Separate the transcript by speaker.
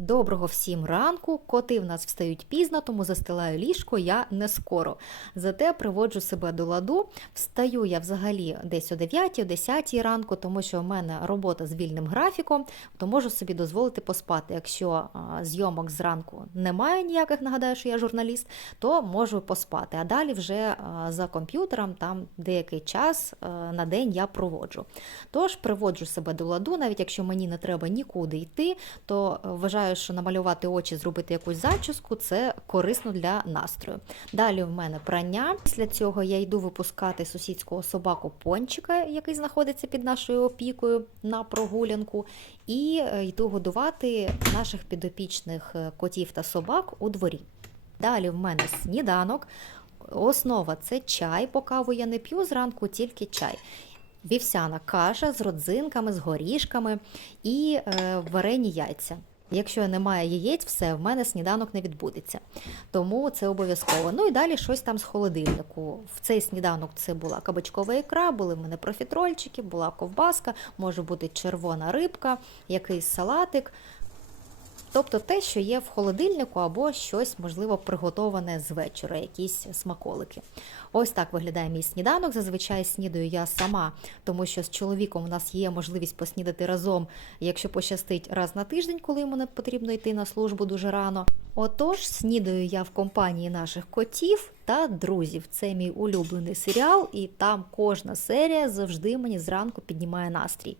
Speaker 1: Доброго всім ранку. Коти в нас встають пізно, тому застилаю ліжко я не скоро. Зате приводжу себе до ладу. Встаю я взагалі десь о 9 о 10 ранку, тому що в мене робота з вільним графіком, то можу собі дозволити поспати. Якщо зйомок зранку немає ніяких, нагадаю, що я журналіст, то можу поспати. А далі вже за комп'ютером там деякий час на день я проводжу. Тож приводжу себе до ладу, навіть якщо мені не треба нікуди йти, то е, вважаю, що намалювати очі, зробити якусь зачіску це корисно для настрою. Далі в мене прання. Після цього я йду випускати сусідського собаку пончика, який знаходиться під нашою опікою на прогулянку, і е, йду годувати наших підопічних е, котів та собак у дворі. Далі в мене сніданок. Основа це чай, по каву я не п'ю зранку, тільки чай. Вівсяна каша з родзинками, з горішками і е, варені яйця. Якщо немає яєць, все, в мене сніданок не відбудеться. Тому це обов'язково. Ну і далі щось там з холодильнику. В цей сніданок це була кабачкова ікра, були в мене профітрольчики, була ковбаска, може бути червона рибка, якийсь салатик. Тобто те, що є в холодильнику, або щось, можливо, приготоване з вечора, якісь смаколики. Ось так виглядає мій сніданок. Зазвичай снідаю я сама, тому що з чоловіком у нас є можливість поснідати разом, якщо пощастить раз на тиждень, коли йому не потрібно йти на службу дуже рано. Отож, снідаю я в компанії наших котів та друзів. Це мій улюблений серіал, і там кожна серія завжди мені зранку піднімає настрій.